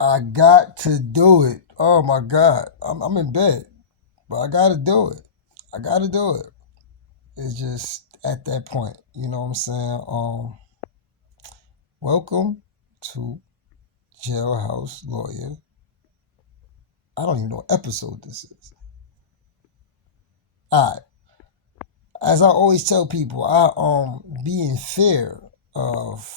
I got to do it. Oh my God. I'm in bed, but I got to do it. I got to do it. It's just at that point, you know what I'm saying? Welcome to Jailhouse Lawyer. I don't even know what episode this is. All right. As I always tell people, I be in fear of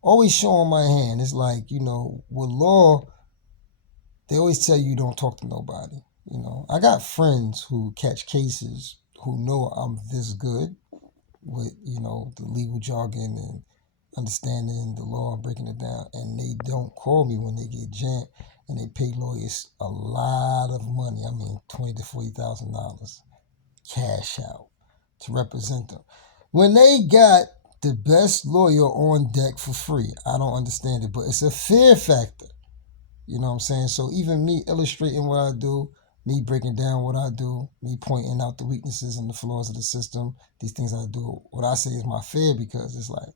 always showing my hand. It's like, with law, they always tell you don't talk to nobody. I got friends who catch cases who know I'm this good with, the legal jargon and understanding the law and breaking it down. And they don't call me when they get jammed and they pay lawyers a lot of money. I mean, $20,000 to $40,000 cash out to represent them. When they got the best lawyer on deck for free, I don't understand it, but it's a fear factor. You know what I'm saying? So even me illustrating what I do, me breaking down what I do, me pointing out the weaknesses and the flaws of the system, these things I do, what I say is my fear because it's like,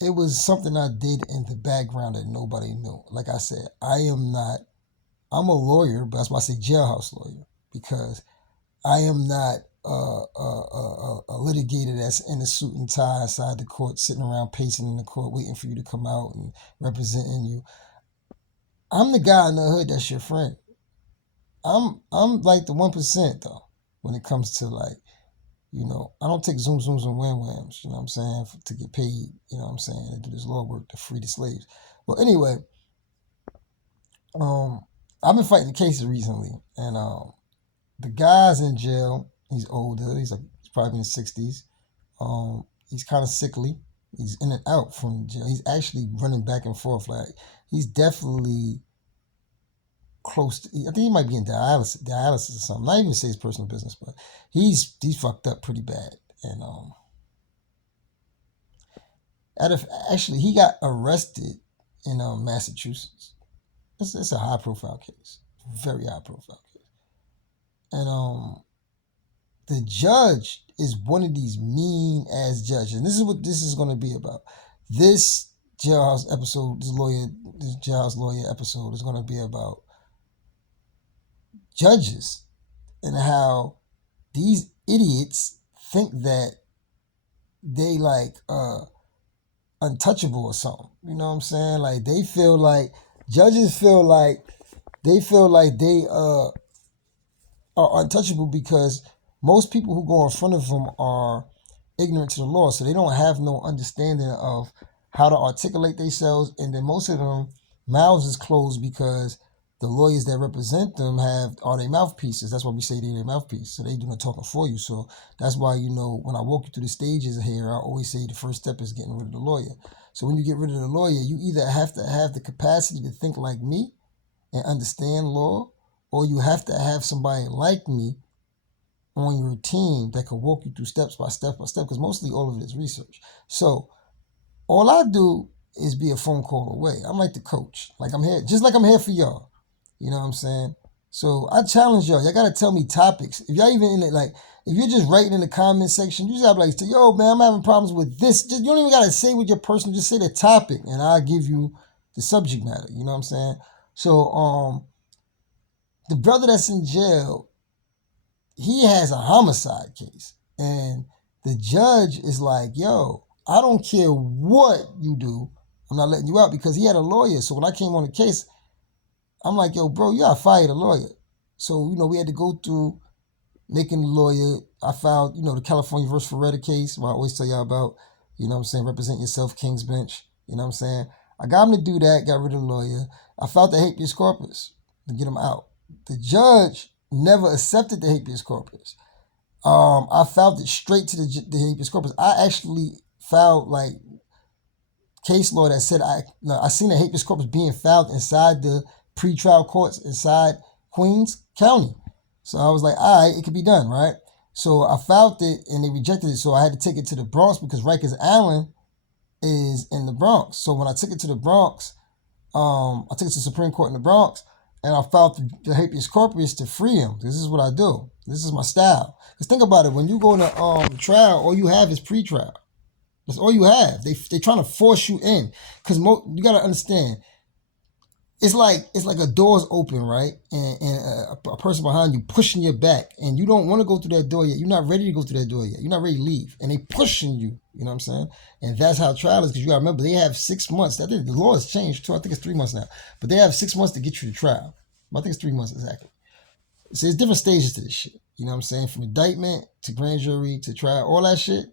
it was something I did in the background that nobody knew. Like I said, I'm a lawyer, but that's why I say jailhouse lawyer because I am not a litigator that's in a suit and tie inside the court, sitting around pacing in the court, waiting for you to come out and representing you. I'm the guy in the hood that's your friend. I'm like the 1% though when it comes to like I don't take zoom zooms and wham whams. You know what I'm saying to get paid. You know what I'm saying to do this law work to free the slaves. Well, anyway, um, I've been fighting cases recently, and the guy's in jail. He's older. He's probably in his 60s. He's kind of sickly. He's in and out from jail. He's actually running back and forth. Like he's definitely close to, I think he might be in dialysis or something. Not even say his personal business, but he's fucked up pretty bad. And out of actually he got arrested in Massachusetts. It's a high profile case, very high profile case. And the judge is one of these mean ass judges. And this is what this is going to be about. This jailhouse episode, this jailhouse lawyer episode is going to be about judges and how these idiots think that they like untouchable or something. You know what I'm saying? Like they feel like judges feel like they are untouchable because most people who go in front of them are ignorant to the law, so they don't have no understanding of how to articulate themselves, and then most of them mouths is closed because the lawyers that represent them are their mouthpieces. That's why we say they're their mouthpiece. So they do the talking for you. So that's why when I walk you through the stages here, I always say the first step is getting rid of the lawyer. So when you get rid of the lawyer, you either have to have the capacity to think like me and understand law, or you have to have somebody like me on your team that can walk you through steps by step by step, because mostly all of it is research. So all I do is be a phone call away. I'm like the coach. Like I'm here, just like I'm here for y'all. You know what I'm saying? So I challenge y'all. Y'all gotta tell me topics. If y'all even in it, like if you're just writing in the comment section, you just have like, yo man, I'm having problems with this. Just you don't even gotta say with your person. Just say the topic, and I'll give you the subject matter. You know what I'm saying? So the brother that's in jail, he has a homicide case, and the judge is like, yo, I don't care what you do, I'm not letting you out, because he had a lawyer. So when I came on the case, I'm like, yo, bro, you gotta fire the lawyer. So, we had to go through making the lawyer. I filed, the California versus Ferretta case, where I always tell y'all about, represent yourself, King's Bench. You know what I'm saying? I got him to do that, got rid of the lawyer. I filed the habeas corpus to get him out. The judge never accepted the habeas corpus. I filed it straight to the habeas corpus. I actually filed like case law that said I seen a habeas corpus being filed inside the pretrial courts inside Queens County. So I was like, all right, it could be done, right? So I filed it and they rejected it. So I had to take it to the Bronx because Rikers Island is in the Bronx. So when I took it to the Bronx, I took it to the Supreme Court in the Bronx, and I filed the habeas corpus to free him. This is what I do. This is my style. Because think about it, when you go to trial, all you have is pre-trial. That's all you have. They trying to force you in, because you gotta understand. It's like a door's open, right? And a person behind you pushing your back, and you don't want to go through that door yet. You're not ready to go through that door yet. You're not ready to leave, and they pushing you. You know what I'm saying? And that's how trial is, because you gotta remember they have 6 months. I think the law has changed too. I think it's 3 months now, but they have 6 months to get you to trial. I think it's 3 months exactly. So there's different stages to this shit. You know what I'm saying? From indictment to grand jury to trial, all that shit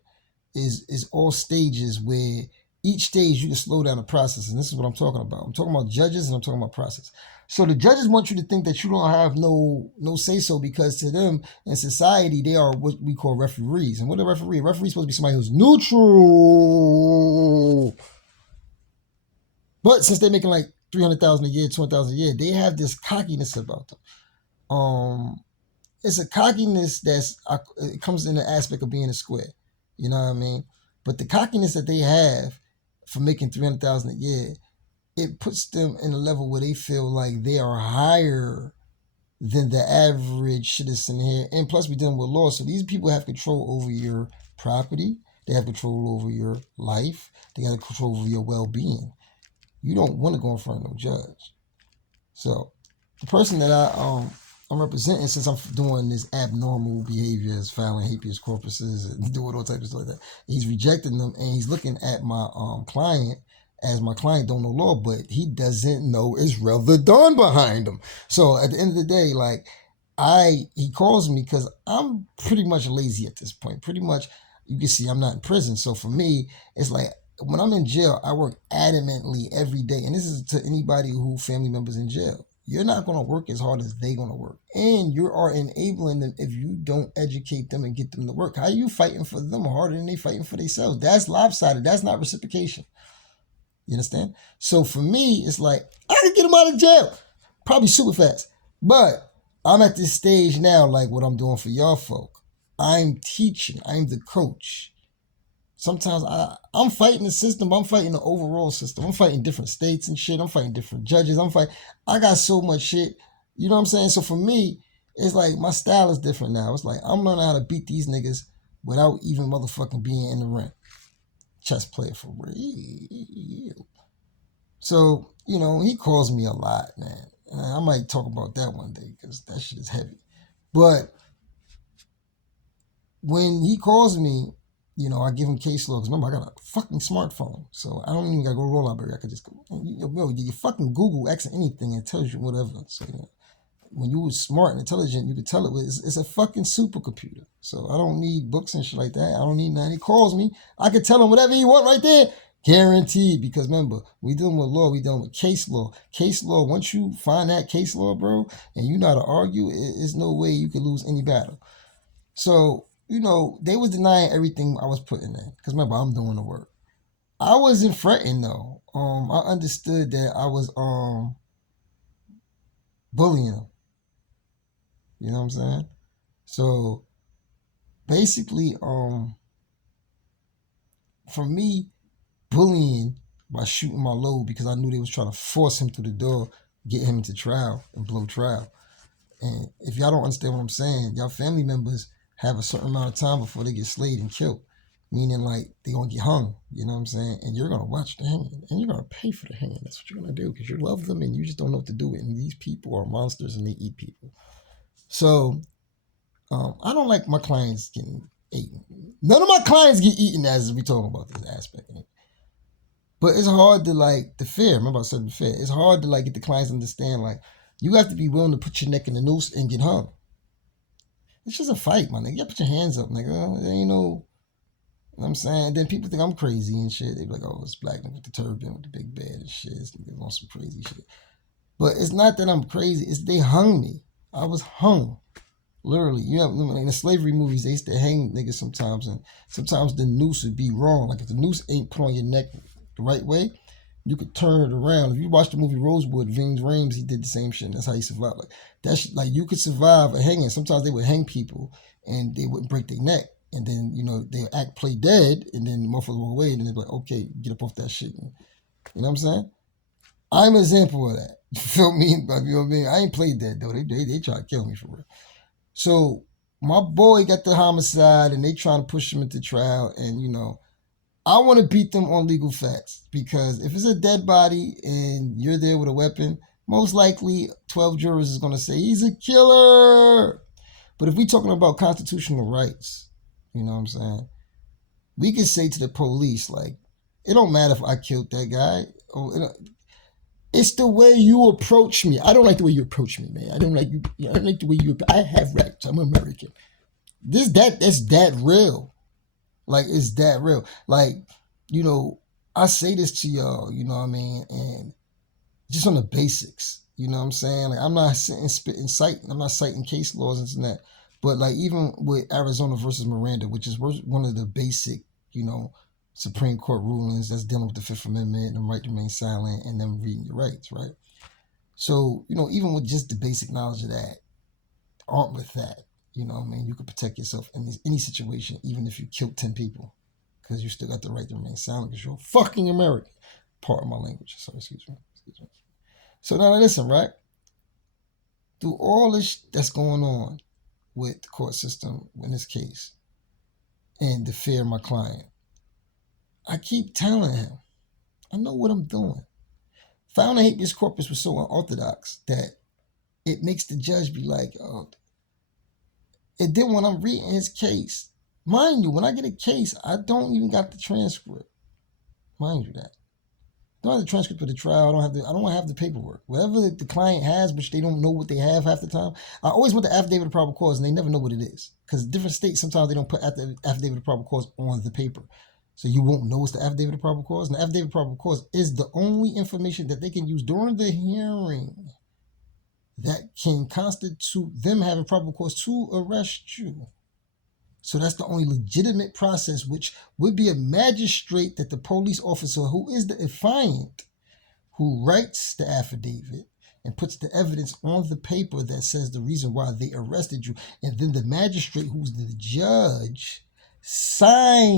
is all stages where each stage you can slow down the process. And this is what I'm talking about. I'm talking about judges and I'm talking about process. So the judges want you to think that you don't have no say so, because to them in society they are what we call referees. And what a referee? A referee is supposed to be somebody who's neutral. But since they're making like 300,000 a year, 200,000 a year, they have this cockiness about them. It's a cockiness it comes in the aspect of being a square. You know what I mean? But the cockiness that they have for making 300,000 a year, it puts them in a level where they feel like they are higher than the average citizen here. And plus, we're dealing with law, so these people have control over your property. They have control over your life. They have control over your well-being. You don't want to go in front of no judge. So the person that I'm representing, since I'm doing this abnormal behavior as filing habeas corpuses and doing all types of stuff like that, he's rejecting them, and he's looking at my client as my client don't know law, but he doesn't know Israel the Dawn behind him. So at the end of the day, like he calls me because I'm pretty much lazy at this point. Pretty much, you can see I'm not in prison. So for me, it's like when I'm in jail, I work adamantly every day, and this is to anybody who family members in jail. You're not going to work as hard as they're going to work. And you are enabling them if you don't educate them and get them to work. How are you fighting for them harder than they fighting for themselves? That's lopsided. That's not reciprocation. You understand? So for me, it's like, I can get them out of jail. Probably super fast. But I'm at this stage now, like what I'm doing for y'all folk. I'm teaching. I'm the coach. Sometimes I'm fighting the system. I'm fighting the overall system. I'm fighting different states and shit. I'm fighting different judges. I got so much shit. You know what I'm saying? So for me, it's like my style is different now. It's like I'm learning how to beat these niggas without even motherfucking being in the ring. Chess player for real. So, he calls me a lot, man. And I might talk about that one day because that shit is heavy. But when he calls me, I give him case law. Because remember, I got a fucking smartphone. So I don't even got to go to Roll Library. I could just go, you fucking Google, ask anything, and it tells you whatever. So, when you was smart and intelligent, you could tell it's a fucking supercomputer. So I don't need books and shit like that. I don't need nothing. He calls me. I can tell him whatever he want right there. Guaranteed. Because remember, we dealing with law. We dealing with case law. Case law, once you find that case law, bro, and you know how to argue, there's no way you could lose any battle. So, they was denying everything I was putting in. Because remember, I'm doing the work. I wasn't fretting, though. I understood that I was bullying them. You know what I'm saying? So basically, for me, bullying by shooting my load because I knew they was trying to force him through the door, get him into trial and blow trial. And if y'all don't understand what I'm saying, y'all family members have a certain amount of time before they get slayed and killed. Meaning like they gonna get hung, you know what I'm saying? And you're gonna watch the hanging and you're gonna pay for the hanging. That's what you're gonna do because you love them and you just don't know what to do with it. And these people are monsters and they eat people. So I don't like my clients getting eaten. None of my clients get eaten as we talking about this aspect. But it's hard to the fear. Remember I said the fear. It's hard to get the clients to understand you have to be willing to put your neck in the noose and get hung. It's just a fight, my nigga. You gotta put your hands up, nigga. There ain't no, you know what I'm saying? Then people think I'm crazy and shit. They be like, oh, it's black nigga with the turban, with the big bed and shit. This nigga on some crazy shit. But it's not that I'm crazy. It's they hung me. I was hung. Literally. In the slavery movies, they used to hang niggas sometimes. And sometimes the noose would be wrong. Like if the noose ain't put on your neck the right way, you could turn it around. If you watch the movie Rosewood, Ving Rhames, he did the same shit. That's how he survived. You could survive a hanging. Sometimes they would hang people and they wouldn't break their neck. And then, they play dead, and then the motherfuckers walk away, and then they're like, okay, get up off that shit. You know what I'm saying? I'm an example of that. You feel me? You know what I mean? I ain't played dead, though. They try to kill me for real. So, my boy got the homicide, and they trying to push him into trial, and, I want to beat them on legal facts because if it's a dead body and you're there with a weapon, most likely 12 jurors is going to say he's a killer. But if we're talking about constitutional rights, you know what I'm saying? We can say to the police, like, it don't matter if I killed that guy. It's the way you approach me. I don't like the way you approach me, man. I don't like you. I don't like the way you. I have rights. I'm American. That's that real. Like, it's that real. Like, you know, I say this to y'all, you know what I mean? And just on the basics, you know what I'm saying? Like, I'm not citing, I'm not citing case laws and that. But, like, even with Arizona versus Miranda, which is one of the basic, you know, Supreme Court rulings that's dealing with the Fifth Amendment and the right to remain silent and them reading your rights, right? So, you know, even with just the basic knowledge of that, armed with that, you know what I mean? You could protect yourself in any situation, even if you killed 10 people, because you still got the right to remain silent because you're a fucking American. Part of my language, so excuse me. So now listen, right? Through all this that's going on with the court system in this case and the fear of my client, I keep telling him, I know what I'm doing. Found habeas corpus was so unorthodox that it makes the judge be like, oh. And then when I'm reading his case, mind you, when I get a case, I don't even got the transcript. Mind you that. I don't have the transcript of the trial. I don't have the paperwork. Whatever the client has, which they don't know what they have half the time. I always want the affidavit of probable cause, and they never know what it is. Because different states, sometimes they don't put affidavit of probable cause on the paper. So you won't know it's the affidavit of probable cause. And the affidavit of probable cause is the only information that they can use during the hearing that can constitute them having probable cause to arrest you. So that's the only legitimate process, which would be a magistrate that the police officer who is the affiant, who writes the affidavit and puts the evidence on the paper that says the reason why they arrested you. And then the magistrate, who's the judge, signs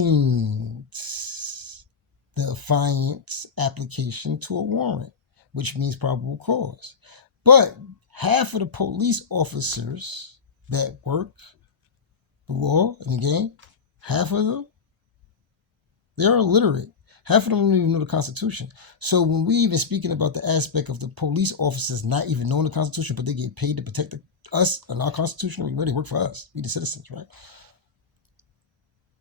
the affiant's application to a warrant, which means probable cause. But half of the police officers that work the law in the game, half of them, they're illiterate. Half of them don't even know the Constitution. So when we even speaking about the aspect of the police officers not even knowing the Constitution, but they get paid to protect us and our Constitution, they work for us. We the citizens, right?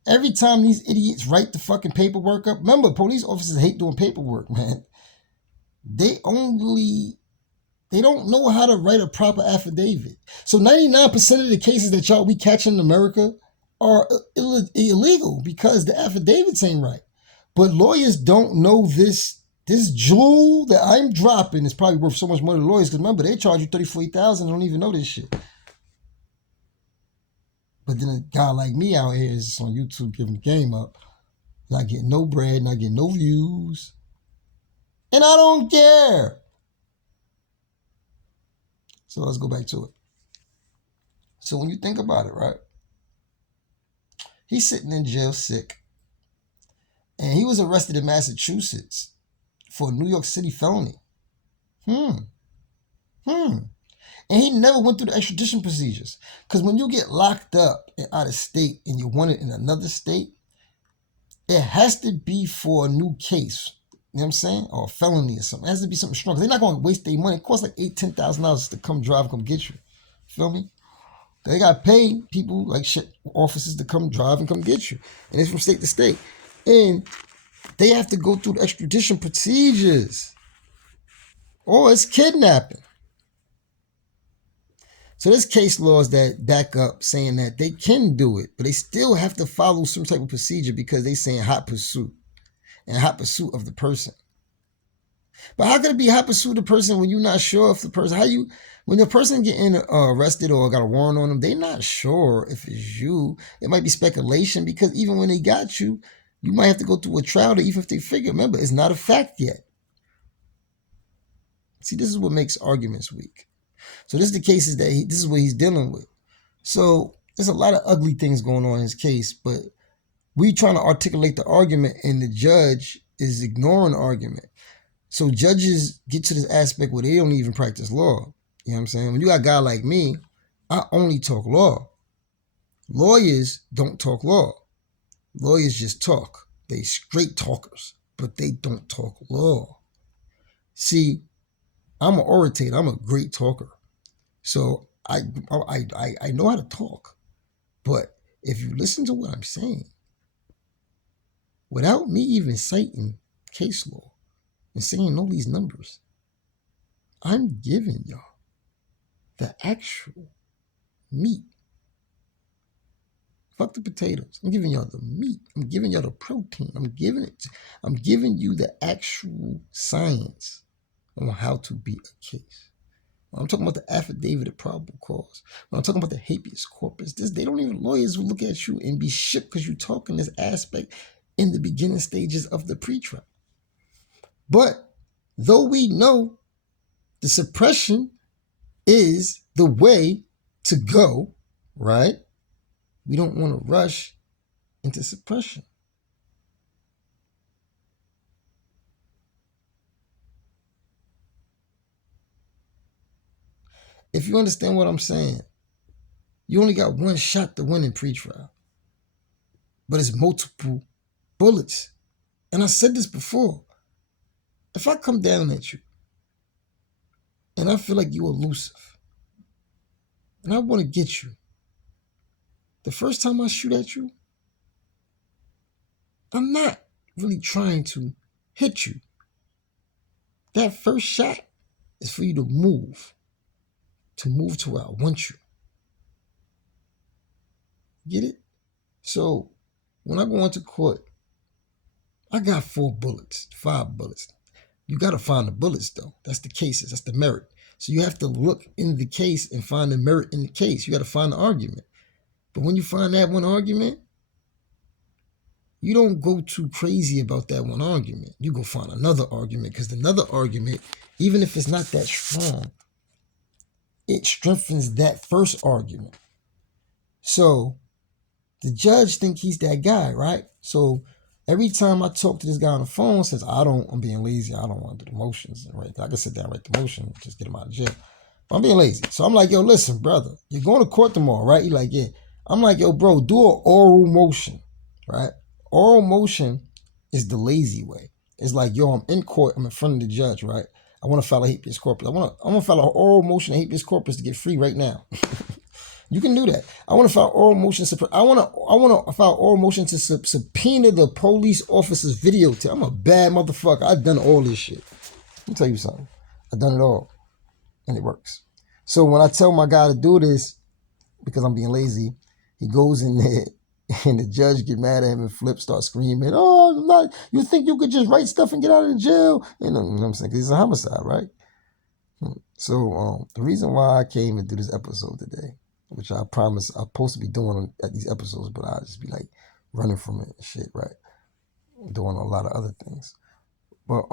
Every time these idiots write the fucking paperwork up, remember, police officers hate doing paperwork, man. They don't know how to write a proper affidavit. So 99% of the cases that we catch in America are illegal because the affidavits ain't right. But lawyers don't know this jewel that I'm dropping is probably worth so much money to lawyers because remember, they charge you $30,000, $40,000 and don't even know this shit. But then a guy like me out here is on YouTube giving the game up, not getting no bread, not getting no views. And I don't care. So let's go back to it. So when you think about it, right? He's sitting in jail sick. And he was arrested in Massachusetts for a New York City felony. And he never went through the extradition procedures. Because when you get locked up and out of state and you're wanted in another state, it has to be for a new case. You know what I'm saying? Or a felony or something. It has to be something strong. They're not going to waste their money. It costs like $8,000, $10,000 to come drive and come get you. Feel me? They got to pay people like shit, officers to come drive and come get you. And it's from state to state. And they have to go through the extradition procedures. Or it's kidnapping. So there's case laws that back up saying that they can do it, but they still have to follow some type of procedure because they saying hot pursuit. And hot pursuit of the person. But how can it be hot pursuit of the person when you're not sure if the person, when the person getting arrested or got a warrant on them, they're not sure if it's you. It might be speculation because even when they got you, you might have to go through a trial to even if they figure, remember, it's not a fact yet. See, this is what makes arguments weak. So this is the cases that this is what he's dealing with. So there's a lot of ugly things going on in his case, but we trying to articulate the argument and the judge is ignoring the argument. So judges get to this aspect where they don't even practice law. You know what I'm saying? When you got a guy like me, I only talk law. Lawyers don't talk law. Lawyers just talk. They straight talkers, but they don't talk law. See, I'm an orator. I'm a great talker. So I know how to talk. But if you listen to what I'm saying, without me even citing case law and saying all these numbers, I'm giving y'all the actual meat. Fuck the potatoes. I'm giving y'all the meat. I'm giving y'all the protein. I'm giving you the actual science on how to beat a case. When I'm talking about the affidavit of probable cause, when I'm talking about the habeas corpus, they don't even, lawyers will look at you and be shook because you talking this aspect in the beginning stages of the pretrial. But though we know the suppression is the way to go, right? We don't want to rush into suppression. If you understand what I'm saying, you only got one shot to win in pretrial, but it's multiple bullets. And I said this before. If I come down at you and I feel like you're elusive and I want to get you, the first time I shoot at you, I'm not really trying to hit you. That first shot is for you to move to where I want you. Get it? So when I go into court, I got 4 bullets, 5 bullets. You got to find the bullets though. That's the cases, that's the merit. So you have to look in the case and find the merit in the case. You got to find the argument. But when you find that one argument, you don't go too crazy about that one argument. You go find another argument, because another argument, even if it's not that strong, it strengthens that first argument. So the judge think he's that guy, right? So every time I talk to this guy on the phone, says I'm being lazy, I don't want to do the motions, right? I can sit down and write the motion, just get him out of jail. But I'm being lazy. So I'm like, yo, listen, brother, you're going to court tomorrow, right? He like, yeah. I'm like, yo, bro, do an oral motion, right? Oral motion is the lazy way. It's like, yo, I'm in court, I'm in front of the judge, right? I want to file a habeas corpus. I want to file an oral motion of habeas corpus to get free right now. You can do that. I want to file oral motion. I want to file oral motion to subpoena the police officer's video. I'm a bad motherfucker. I've done all this shit. Let me tell you something. I've done it all, and it works. So when I tell my guy to do this, because I'm being lazy, he goes in there, and the judge get mad at him and Flip starts screaming, "Oh, I'm not! You think you could just write stuff and get out of the jail?" You know what I'm saying? Because it's a homicide, right? So the reason why I came and do this episode today, which I promise I'm supposed to be doing at these episodes, but I'll just be like running from it and shit, right? Doing a lot of other things. But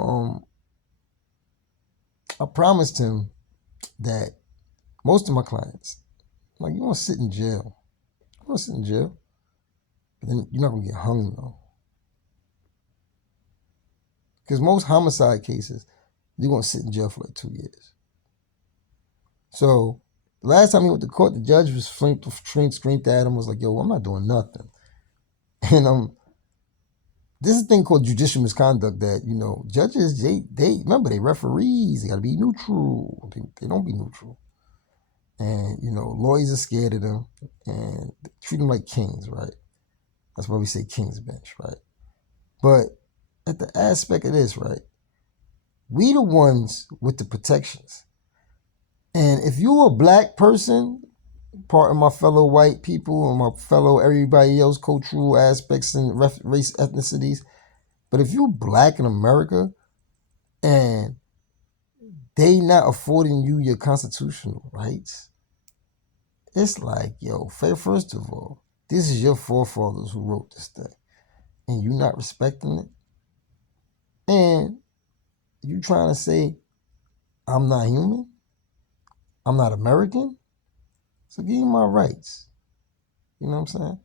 I promised him that most of my clients, like, you want to sit in jail. You want to sit in jail, but then you're not going to get hung, though. Because most homicide cases, you're going to sit in jail for like 2 years. So the last time he went to court, the judge was screamed at him, was like, yo, I'm not doing nothing. And this is a thing called judicial misconduct that, you know, judges, they remember, they referees, they got to be neutral. They don't be neutral. And, you know, lawyers are scared of them and treat them like kings, right? That's why we say king's bench, right? But at the aspect of this, right, we the ones with the protections. And if you're a black person, part of my fellow white people and my fellow everybody else cultural aspects and race ethnicities, but if you're black in America and they not affording you your constitutional rights, it's like, yo, first of all, this is your forefathers who wrote this thing, and you not respecting it, and you trying to say I'm not human, I'm not American, so give me my rights. You know what I'm saying?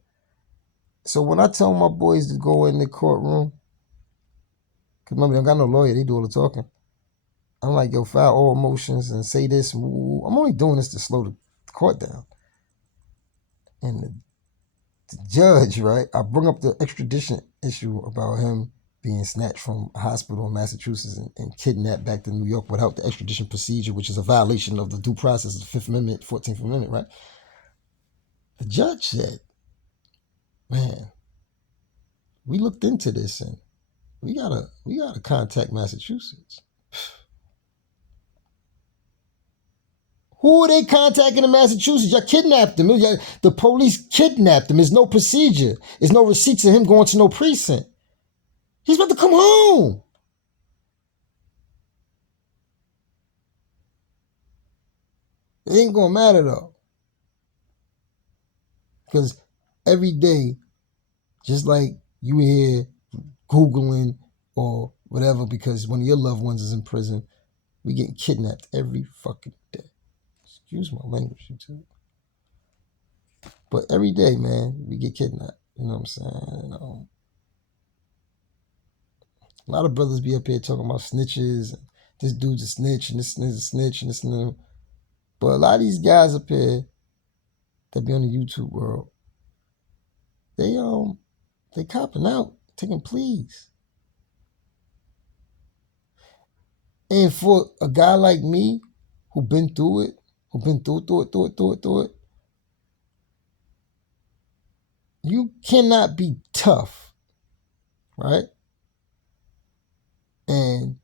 So when I tell my boys to go in the courtroom, because remember, they don't got no lawyer, they do all the talking. I'm like, yo, file oral motions and say this. I'm only doing this to slow the court down. And The judge, right? I bring up the extradition issue about him being snatched from a hospital in Massachusetts and kidnapped back to New York without the extradition procedure, which is a violation of the due process of the Fifth Amendment, 14th Amendment, right? The judge said, man, we looked into this and we gotta contact Massachusetts. Who are they contacting in Massachusetts? Y'all kidnapped him. The police kidnapped him. There's no procedure. There's no receipts of him going to no precinct. He's about to come home. It ain't gonna matter though. Because every day, just like you hear Googling or whatever, because one of your loved ones is in prison, we getting kidnapped every fucking day. Excuse my language, you too. But every day, man, we get kidnapped. You know what I'm saying? A lot of brothers be up here talking about snitches. And this dude's a snitch, and this is a snitch, and this and that. But a lot of these guys up here that be on the YouTube world, they copping out, taking pleas. And for a guy like me, who been through it, who been through it, you cannot be tough, right? And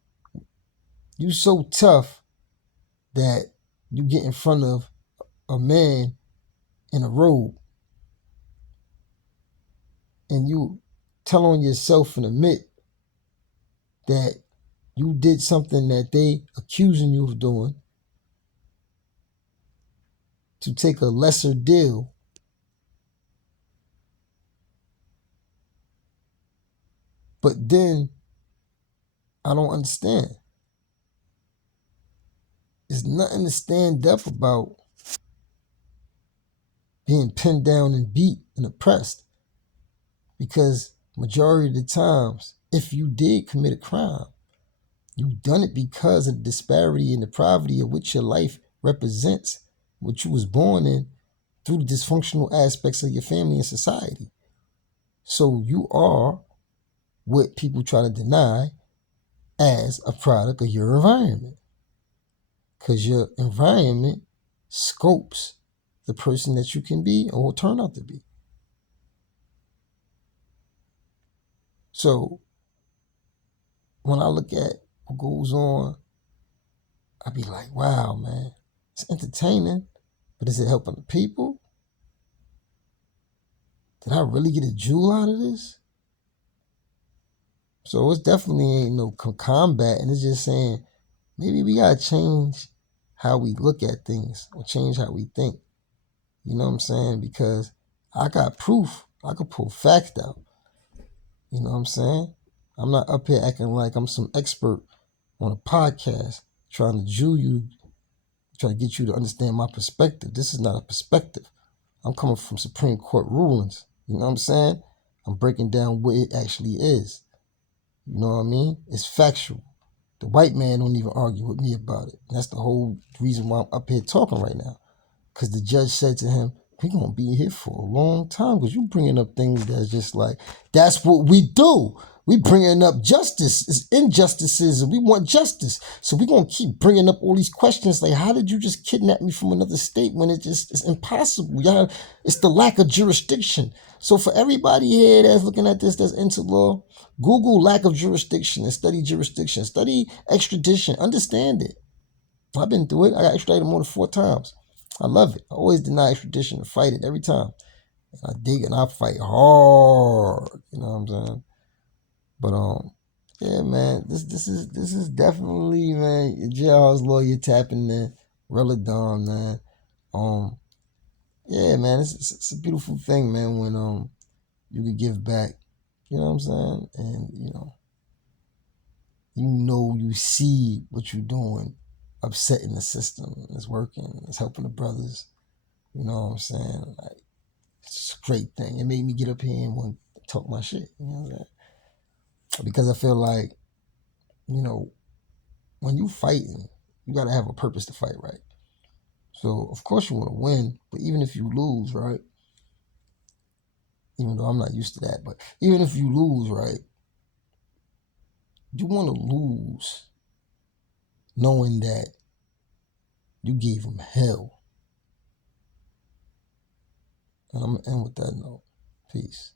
you so tough that you get in front of a man in a robe and you tell on yourself and admit that you did something that they accusing you of doing to take a lesser deal. But then I don't understand. There's nothing to stand up about being pinned down and beat and oppressed. Because majority of the times, if you did commit a crime, you've done it because of the disparity and the poverty of which your life represents, what you was born in, through the dysfunctional aspects of your family and society. So you are what people try to deny as a product of your environment. Because your environment scopes the person that you can be or will turn out to be. So when I look at what goes on, I be like, wow, man, it's entertaining, but is it helping the people? Did I really get a jewel out of this? So it's definitely ain't no combat, and it's just saying maybe we gotta change how we look at things or change how we think. You know what I'm saying? Because I got proof. I could pull facts out. You know what I'm saying? I'm not up here acting like I'm some expert on a podcast trying to Jew you, trying to get you to understand my perspective. This is not a perspective. I'm coming from Supreme Court rulings. You know what I'm saying? I'm breaking down what it actually is. You know what I mean? It's factual. The white man don't even argue with me about it. And that's the whole reason why I'm up here talking right now. Because the judge said to him, we're going to be here for a long time because you bringing up things that's just like, that's what we do. We bringing up justice, it's injustices, and we want justice. So we're going to keep bringing up all these questions like, how did you just kidnap me from another state when it's impossible? Y'all, it's the lack of jurisdiction. So for everybody here that's looking at this, that's into law, Google lack of jurisdiction and study jurisdiction. Study extradition. Understand it. I've been through it. I got extradited more than 4 times. I love it. I always deny extradition and fight it every time. And I dig it and I fight hard. You know what I'm saying? But yeah, man, this is definitely, man, your jailhouse lawyer tapping in, Reladon, man. Yeah, man, it's a beautiful thing, man, when you can give back. You know what I'm saying? And you see what you're doing, upsetting the system. It's working. It's helping the brothers. You know what I'm saying? Like, it's a great thing. It made me get up here and want to talk my shit. You know what I'm saying? Because I feel like, when you fighting, you gotta have a purpose to fight, right? So of course you want to win, but even if you lose, right? even though I'm not used to that. But even if you lose, right, you want to lose knowing that you gave them hell. And I'm going to end with that note. Peace.